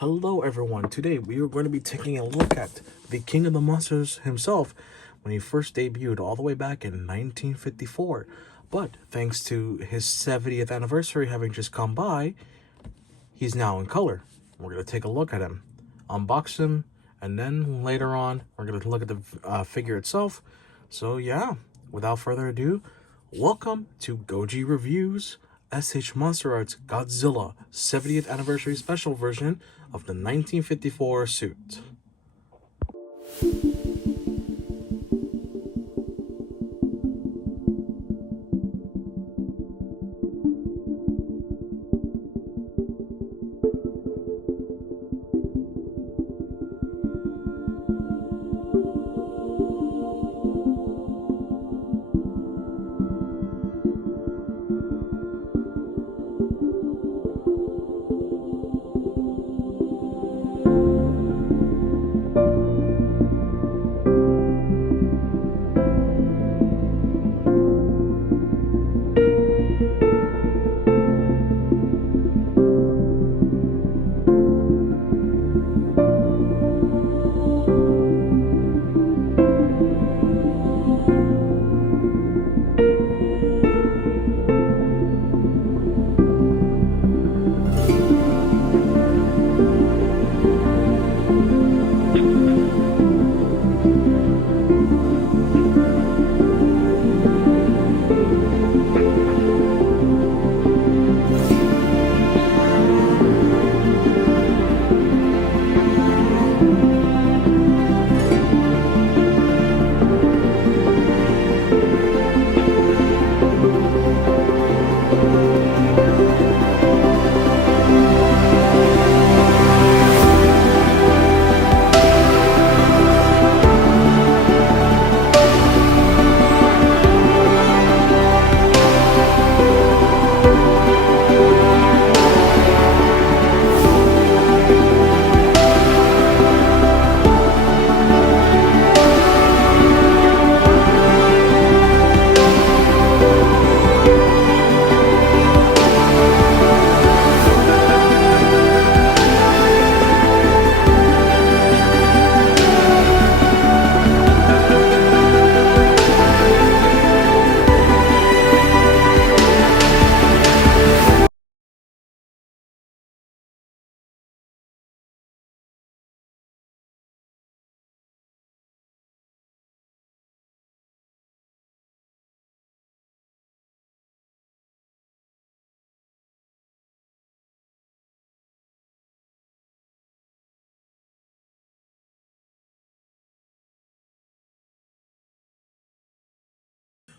Hello everyone, today we are going to be taking a look at the King of the Monsters himself when he first debuted all the way back in 1954. But thanks to his 70th anniversary having just come by, he's now in color. We're going to take a look at him, unbox him, and then later on we're going to look at the figure itself. So yeah, without further ado, welcome to Goji Reviews SH Monsterarts Godzilla 70th Anniversary Special Version of the 1954 suit.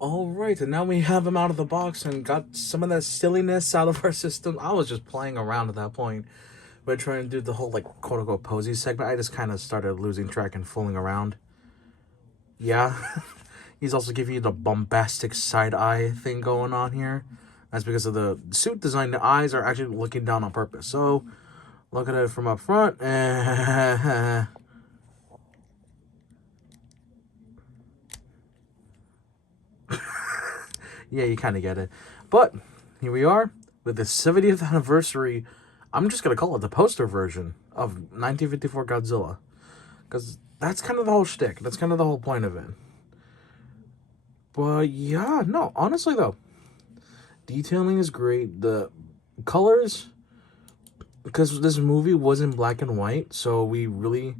Alright, and now we have him out of the box and got some of that silliness out of our system. I was just playing around at that point. We're trying to do the whole, like, quote-unquote posy segment. I just kind of started losing track and fooling around. Yeah. He's also giving you the bombastic side-eye thing going on here. That's because of the suit design. The eyes are actually looking down on purpose. So, look at it from up front. Yeah, you kind of get it. But here we are with the 70th anniversary. I'm just going to call it the poster version of 1954 Godzilla. Because that's kind of the whole shtick. That's kind of the whole point of it. But yeah, no, honestly though, detailing is great. The colors, because this movie was in black and white, so we really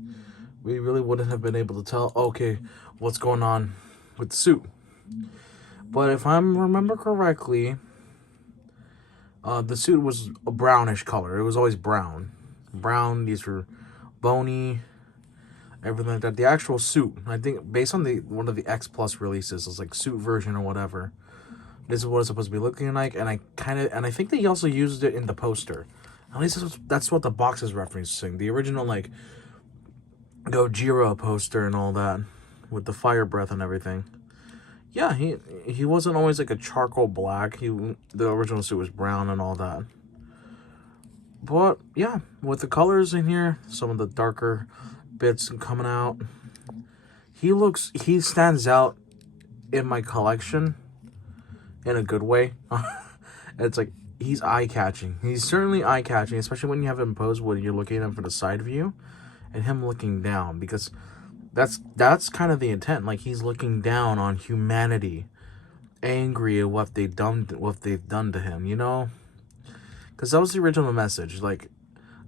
wouldn't have been able to tell, okay, what's going on with the suit. But if I remember correctly, the suit was a brownish color. It was always brown. Brown, these were bony, everything like that. The actual suit, I think, based on one of the X Plus releases, it was like suit version or whatever. This is what it's supposed to be looking like, and I think they also used it in the poster. At least that's what the box is referencing. The original, like, Gojira poster and all that, with the fire breath and everything. Yeah, he wasn't always like a charcoal black. The original suit was brown and all that. But yeah, with the colors in here, some of the darker bits coming out, he stands out in my collection in a good way. It's like he's eye-catching. He's certainly eye-catching, especially when you have him posed when you're looking at him from the side view and him looking down, because that's kind of the intent. Like, he's looking down on humanity, angry at what they've done to him, you know? Because that was the original message. Like,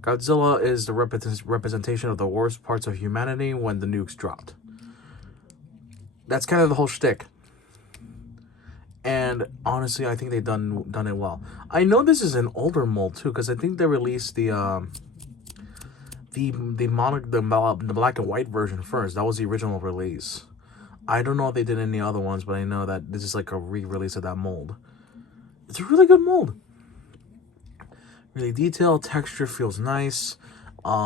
Godzilla is the representation of the worst parts of humanity when the nukes dropped. That's kind of the whole shtick. And honestly, I think they've done it well. I know this is an older mold too, because I think they released the black and white version first. That was the original release. I don't know if they did any other ones, but I know that this is like a re-release of that mold. It's a really good mold. Really detailed, texture feels nice.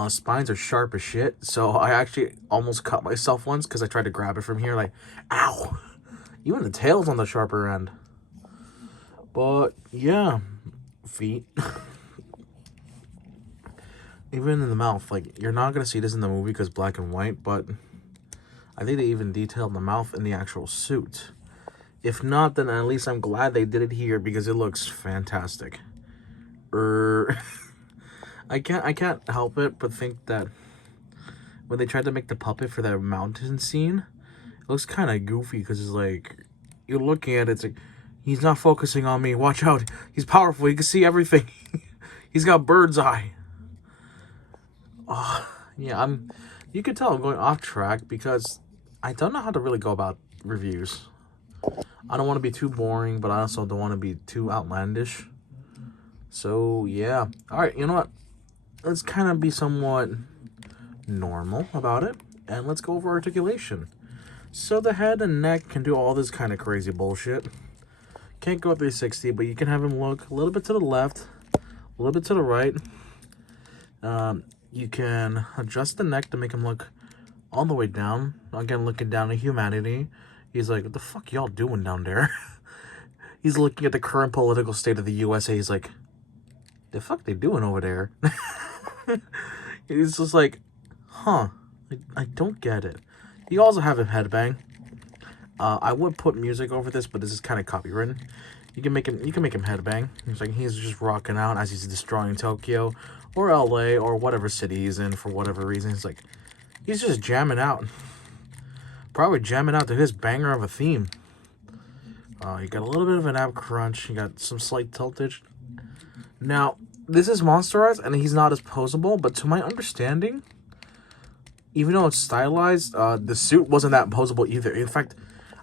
Spines are sharp as shit. So I actually almost cut myself once because I tried to grab it from here, like, ow. Even the tail's on the sharper end. But yeah, feet. Even in the mouth, like, you're not gonna see this in the movie because black and white, but I think they even detailed the mouth in the actual suit. If not, then at least I'm glad they did it here because it looks fantastic. I can't help it but think that when they tried to make the puppet for that mountain scene, it looks kind of goofy because it's like, you're looking at it, it's like, he's not focusing on me, watch out, he's powerful, he can see everything. He's got bird's eye. Yeah, you can tell I'm going off track because I don't know how to really go about reviews. I don't want to be too boring, but I also don't want to be too outlandish. So yeah, all right, you know what, let's kind of be somewhat normal about it, and let's go over articulation. So the head and neck can do all this kind of crazy bullshit. Can't go 360, but you can have him look a little bit to the left, a little bit to the right. You can adjust the neck to make him look all the way down. Again, looking down at humanity. He's like, what the fuck y'all doing down there? He's looking at the current political state of the USA. He's like, the fuck they doing over there? He's just like, huh, I don't get it. You also have him headbang. I would put music over this, but this is kind of copywritten. You can make him headbang. He's like, he's just rocking out as he's destroying Tokyo or LA or whatever city he's in for whatever reason. He's just jamming out. Probably jamming out to his banger of a theme. You got a little bit of an ab crunch. You got some slight tiltage. Now, this is Monsterarts, and he's not as posable, but to my understanding, even though it's stylized, the suit wasn't that posable either. In fact,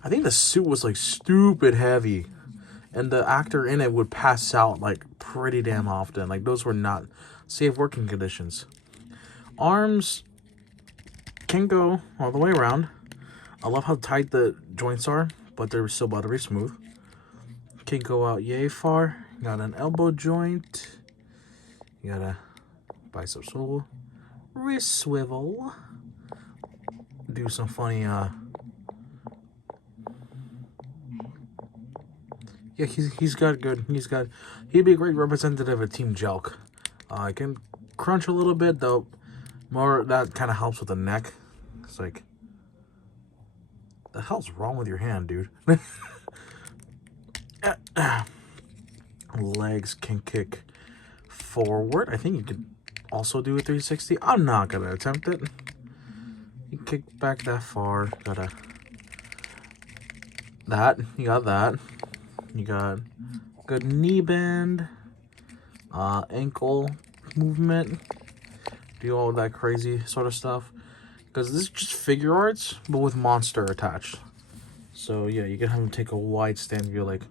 I think the suit was like stupid heavy, and the actor in it would pass out like pretty damn often. Like, those were not safe working conditions. Arms can go all the way around. I love how tight the joints are, but they're still buttery smooth. Can go out yay far. Got an elbow joint. You got a bicep swivel, wrist swivel. Do some funny yeah, he's got good. He'd be a great representative of Team Jelk. I can crunch a little bit though. More that kind of helps with the neck. It's like, the hell's wrong with your hand, dude? Legs can kick forward. I think you could also do a 360. I'm not gonna attempt it. You kick back that far. Gotta that. You got that. You got good knee bend, ankle movement. Do all that crazy sort of stuff. Because this is just figure arts, but with monster attached. So yeah, you can have him take a wide stand. You're like,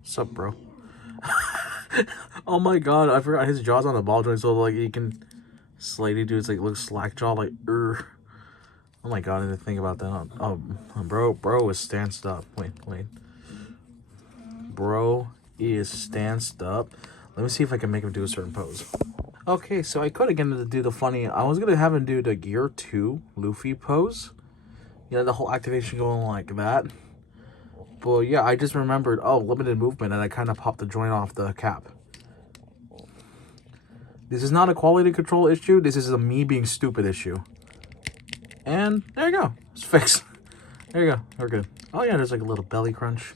what's up, bro? Oh my god, I forgot his jaw's on the ball joint, so like he can slightly do, it's like, looks slack jaw, like, Oh my god, I didn't think about that. Oh, bro is stanced up. Wait. Bro is stanced up. Let me see if I can make him do a certain pose. Okay, so I could again to do the funny. I was gonna have him do the Gear 2 Luffy pose. You know, the whole activation going like that. But yeah, I just remembered, oh, limited movement, and I kind of popped the joint off the cap. This is not a quality control issue. This is a me being stupid issue. And there you go. It's fixed. There you go. We're good. Oh yeah, there's like a little belly crunch.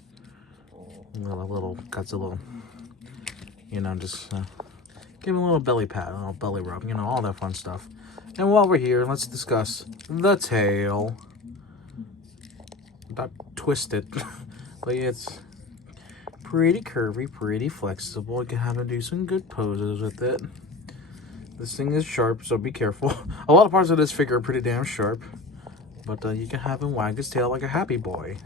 little Godzilla, you know, just give him a little belly pat, a little belly rub, you know, all that fun stuff. And while we're here, let's discuss the tail. Not twisted, but it's pretty curvy, pretty flexible. You can have him do some good poses with it. This thing is sharp, so be careful. A lot of parts of this figure are pretty damn sharp, but you can have him wag his tail like a happy boy,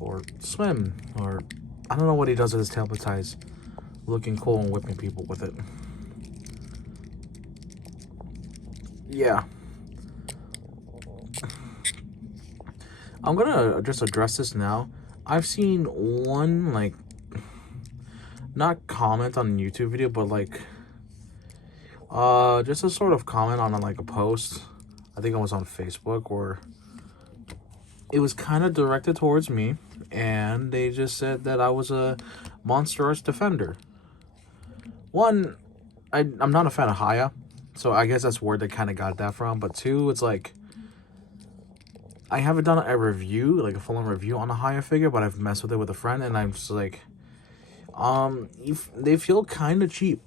or swim, or I don't know what he does with his tail besides looking cool and whipping people with it. Yeah. I'm gonna just address this now. I've seen one, like, not comment on a YouTube video, but like, just a sort of comment on like a post. I think it was on Facebook, or it was kind of directed towards me, and they just said that I was a Monsterarts defender. One, I'm not a fan of Haya, so I guess that's where they kind of got that from. But two, it's like, I haven't done a review, like a full-on review on a Haya figure, but I've messed with it with a friend, and I'm just like, they feel kind of cheap.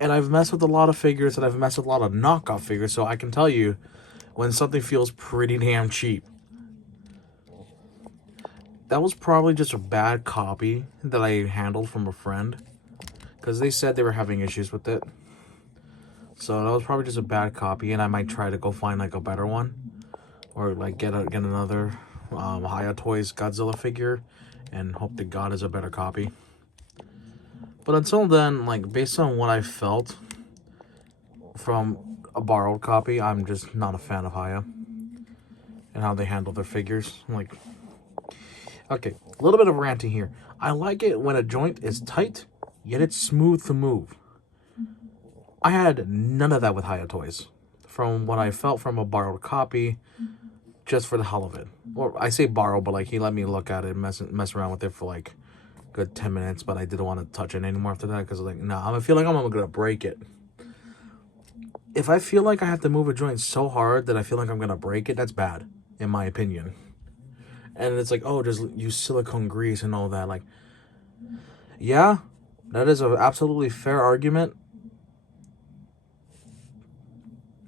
And I've messed with a lot of figures, and I've messed with a lot of knockoff figures, so I can tell you when something feels pretty damn cheap. That was probably just a bad copy that I handled from a friend, because they said they were having issues with it. So that was probably just a bad copy, and I might try to go find like a better one, or like get another Haya Toys Godzilla figure, and hope to God is a better copy. But until then, like, based on what I felt from a borrowed copy, I'm just not a fan of Haya and how they handle their figures. Like, okay, a little bit of ranting here. I like it when a joint is tight, yet it's smooth to move. I had none of that with Haya Toys, from what I felt from a borrowed copy, just for the hell of it. Or I say borrow, but like, he let me look at it and mess around with it for like good 10 minutes, but I didn't want to touch it anymore after that, because like, nah, I feel like I'm gonna break it. If I feel like I have to move a joint so hard that I feel like I'm gonna break it, that's bad, in my opinion. And it's like, oh, just use silicone grease and all that. Like, yeah, that is an absolutely fair argument,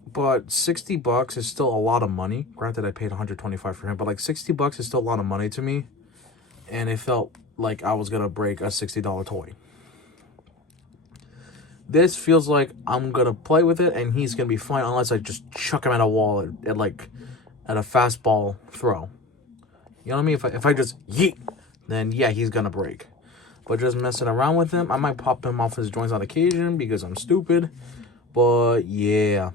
but $60 is still a lot of money. Granted, I paid $125 for him, but like $60 is still a lot of money to me, and it felt like I was gonna break a $60 toy. This feels like I'm gonna play with it and he's gonna be fine, unless I just chuck him at a wall at a fastball throw. You know what I mean? If I just yeet, then yeah, he's gonna break. But just messing around with him, I might pop him off his joints on occasion because I'm stupid. But yeah.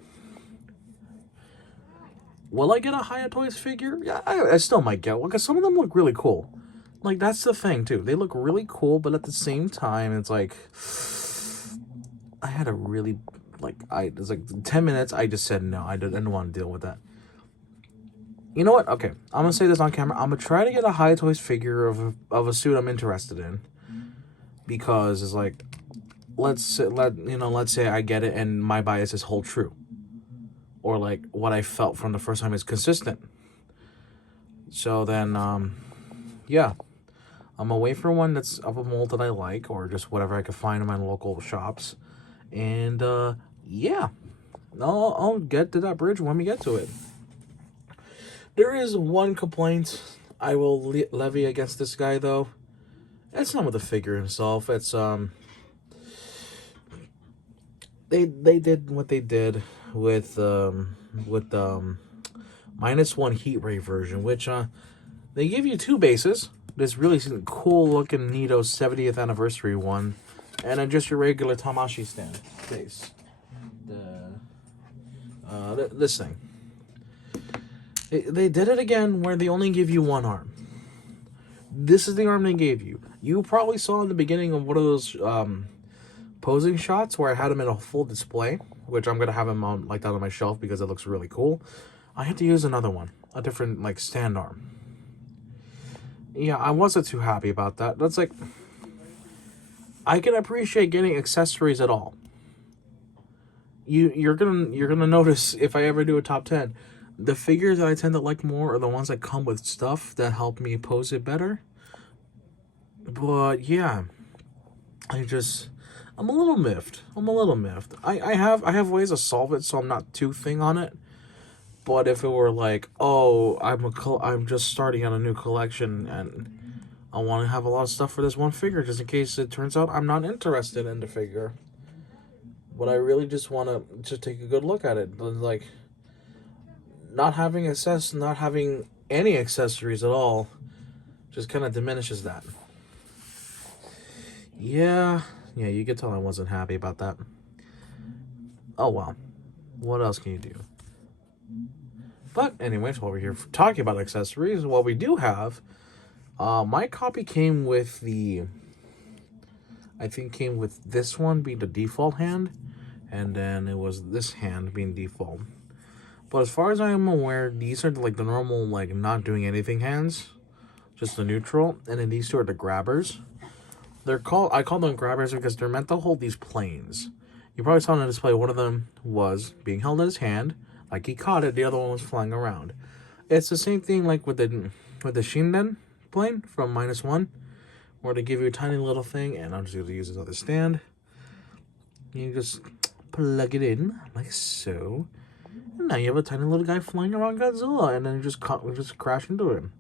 Will I get a Haya Toys figure? Yeah, I still might get one, because some of them look really cool. Like, that's the thing, too. They look really cool, but at the same time, it's like, I had a really, like, it's like 10 minutes, I just said no. I didn't want to deal with that. You know what? Okay, I'm going to say this on camera. I'm going to try to get a Haya Toys figure of a suit I'm interested in. Because it's like, let's say I get it and my biases hold true. Or, like, what I felt from the first time is consistent. So then, yeah. I'm gonna wait for one that's of a mold that I like, or just whatever I can find in my local shops. And, yeah. I'll get to that bridge when we get to it. There is one complaint I will levy against this guy, though. It's not with the figure himself. It's, they did what they did with -1 heat ray version, which, they give you two bases. This really cool looking Nito 70th anniversary one, and then just your regular Tamashi stand base. This thing. They did it again where they only give you one arm. This is the arm they gave you. You probably saw in the beginning of one of those posing shots where I had him in a full display, which I'm gonna have him on like that on my shelf because it looks really cool. I had to use another one, a different like stand arm. Yeah, I wasn't too happy about that. That's like, I can appreciate getting accessories at all. You're gonna notice if I ever do a top 10, The figures that I tend to like more are the ones that come with stuff that help me pose it better. But yeah, I'm a little miffed. I have ways to solve it, so I'm not too thing on it. But if it were like, oh, I'm just starting on a new collection and I want to have a lot of stuff for this one figure, just in case it turns out I'm not interested in the figure. But I really just want to just take a good look at it. Like, not having any accessories at all just kind of diminishes that. Yeah, you could tell I wasn't happy about that. Oh well, what else can you do? But anyways, while we're here talking about accessories, what we do have, my copy came with came with this one being the default hand, and then it was this hand being default. But as far as I am aware, these are like the normal, like, not doing anything hands, just the neutral, and then these two are the grabbers. I call them grabbers because they're meant to hold these planes. You probably saw on the display, one of them was being held in his hand, like he caught it, the other one was flying around. It's the same thing like with the Shinden plane from -1, where they give you a tiny little thing, and I'm just going to use this other stand. You just plug it in, like so. And now you have a tiny little guy flying around Godzilla, and then you just crash into him.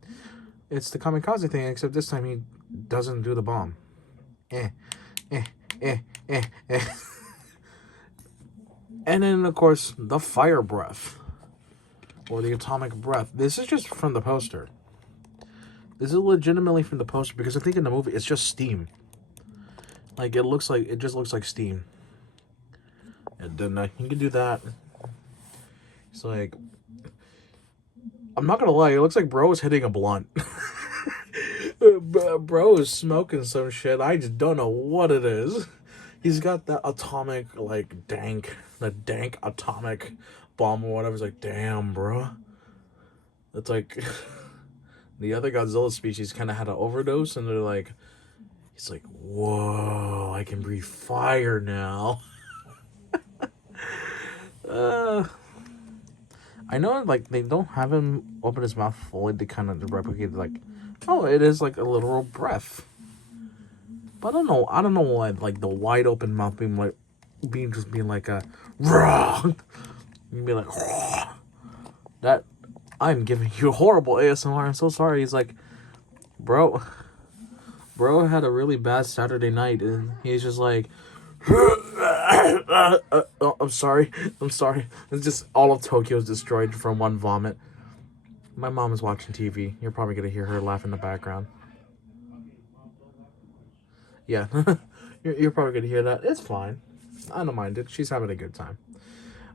It's the kamikaze thing, except this time he doesn't do the bomb. And then, of course, the fire breath, or the atomic breath. This is just from the poster. This is legitimately from the poster, because I think in the movie it's just steam. Like, it just looks like steam. And then you can do that. It's like, I'm not gonna lie, it looks like bro is hitting a blunt. Bro is smoking some shit. I just don't know what it is. He's got that atomic, like, dank atomic bomb or whatever. It's like, damn, bro. It's like, the other Godzilla species kind of had an overdose, and they're like, he's like, whoa, I can breathe fire now. I know, like, they don't have him open his mouth fully to kind of replicate, like, oh, it is like a literal breath. But I don't know why, like, the wide open mouth being like a raw. You'd be like, raw. That, I'm giving you horrible ASMR. I'm so sorry. He's like, bro had a really bad Saturday night, and he's just like, I'm sorry. It's just all of Tokyo's destroyed from one vomit. My mom is watching TV. You're probably gonna hear her laugh in the background. Yeah, you're probably gonna hear that. It's fine. I don't mind it. She's having a good time.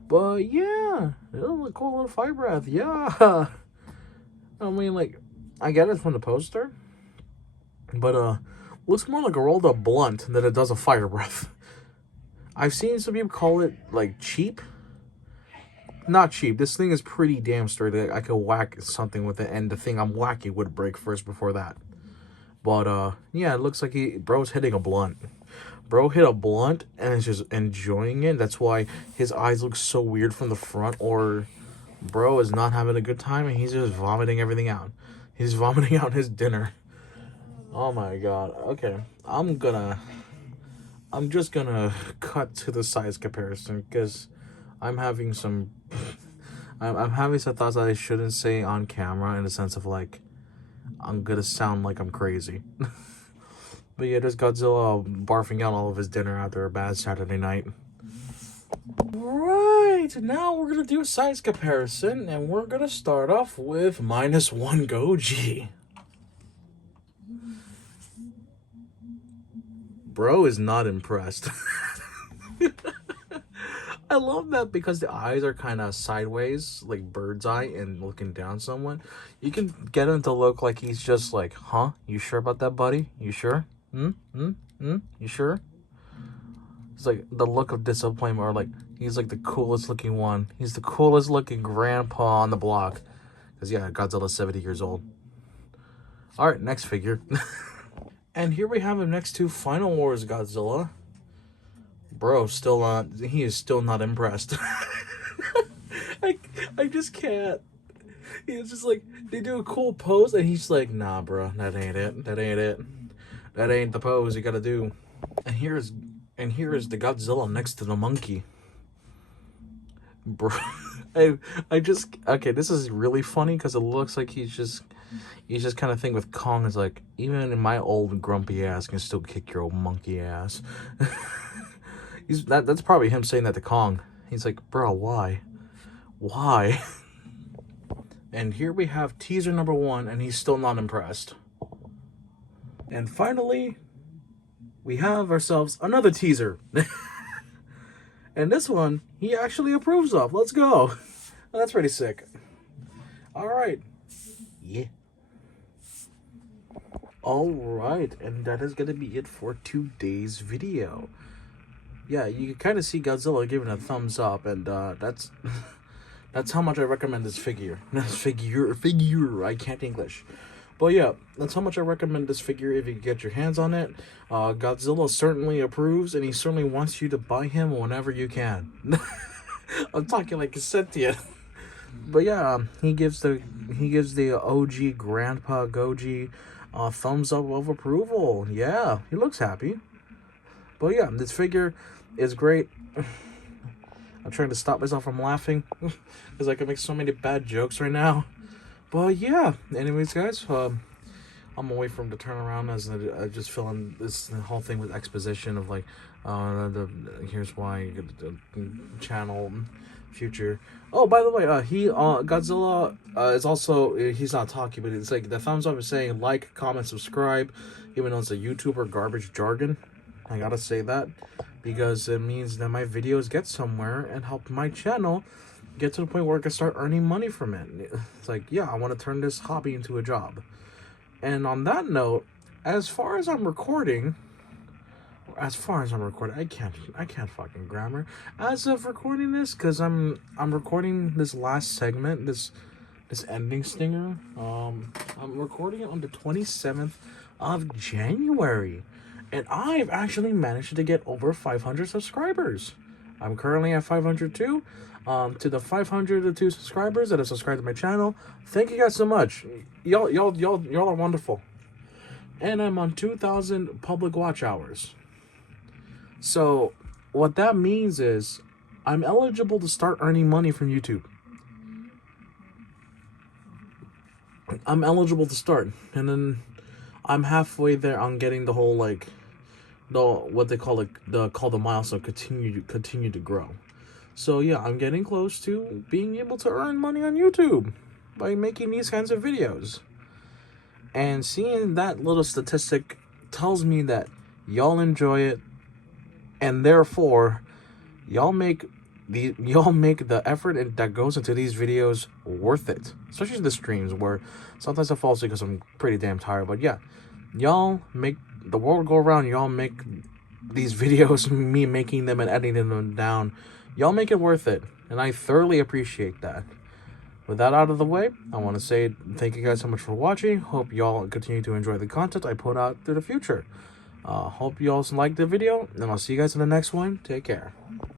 But yeah, a cool little fire breath. Yeah. I mean, like, I get it from the poster, but looks more like a rolled up blunt than it does a fire breath. I've seen some people call it, like, cheap. Not cheap. This thing is pretty damn sturdy. I could whack something with it, and the thing I'm whacking would break first before that. But yeah, it looks like bro's hitting a blunt. Bro hit a blunt and is just enjoying it. That's why his eyes look so weird from the front, or bro is not having a good time and he's just vomiting everything out. He's vomiting out his dinner. Oh my god. Okay. I'm just gonna cut to the size comparison, because I'm having some thoughts that I shouldn't say on camera, in the sense of, like, I'm gonna sound like I'm crazy. But yeah, there's Godzilla barfing out all of his dinner after a bad Saturday night. Right, now we're gonna do a size comparison, and we're gonna start off with -1 Goji. Bro is not impressed. I love that because the eyes are kind of sideways, like bird's eye, and looking down someone. You can get him to look like he's just like, huh? You sure about that, buddy? You sure? You sure? It's like the look of disappointment, or like he's like the coolest looking one. He's the coolest looking grandpa on the block. Because yeah, Godzilla's 70 years old. Alright, next figure. And here we have him next to Final Wars Godzilla. Bro, he is still not impressed. I just can't. He's just like, they do a cool pose, and he's like, nah, bro, that ain't it. That ain't it. That ain't the pose you gotta do. And here is the Godzilla next to the monkey. Bro, I just, okay, this is really funny because it looks like he's just kind of thing with Kong is like, even my old grumpy ass can still kick your old monkey ass. That's probably him saying that to Kong. He's like, bro, why? Why? And here we have teaser number 1, and he's still not impressed. And finally, we have ourselves another teaser. And this one, he actually approves of. Let's go. Well, that's pretty sick. All right. Yeah. All right. And that is going to be it for today's video. Yeah, you can kind of see Godzilla giving a thumbs up. And that's how much I recommend this figure. Figure. I can't English. But yeah, that's how much I recommend this figure if you can get your hands on it. Godzilla certainly approves, and he certainly wants you to buy him whenever you can. I'm talking like a sentient. But yeah, he gives the OG Grandpa Goji thumbs up of approval. Yeah, he looks happy. But yeah, this figure is great. I'm trying to stop myself from laughing because I can make so many bad jokes right now. But yeah, anyways, guys, I'm gonna wait for him to turn around as I just fill in this whole thing with exposition of like, here's why the channel future. Oh, by the way, Godzilla is also, he's not talking, but it's like the thumbs up is saying like, comment, subscribe, even though it's a YouTuber garbage jargon. I gotta say that because it means that my videos get somewhere and help my channel get to the point where I can start earning money from it. It's like, yeah, I want to turn this hobby into a job. And on that note, as far as I'm recording, I can't fucking grammar. As of recording this, because I'm recording this last segment, this ending stinger. I'm recording it on the 27th of January, and I've actually managed to get over 500 subscribers. I'm currently at 502. To the 502 subscribers that have subscribed to my channel, thank you guys so much. Y'all are wonderful. And I'm on 2,000 public watch hours. So what that means is I'm eligible to start earning money from YouTube. I'm eligible to start, and then I'm halfway there on getting the whole like what they call the milestone continue to grow. So yeah, I'm getting close to being able to earn money on YouTube by making these kinds of videos. And seeing that little statistic tells me that y'all enjoy it, and therefore y'all make the effort that goes into these videos worth it. Especially the streams where sometimes I fall asleep because I'm pretty damn tired. But yeah, y'all make the world go around. Y'all make these videos, me making them and editing them down. Y'all make it worth it, and I thoroughly appreciate that. With that out of the way, I want to say thank you guys so much for watching. Hope y'all continue to enjoy the content I put out through the future. Hope you all like the video, and I'll see you guys in the next one. Take care.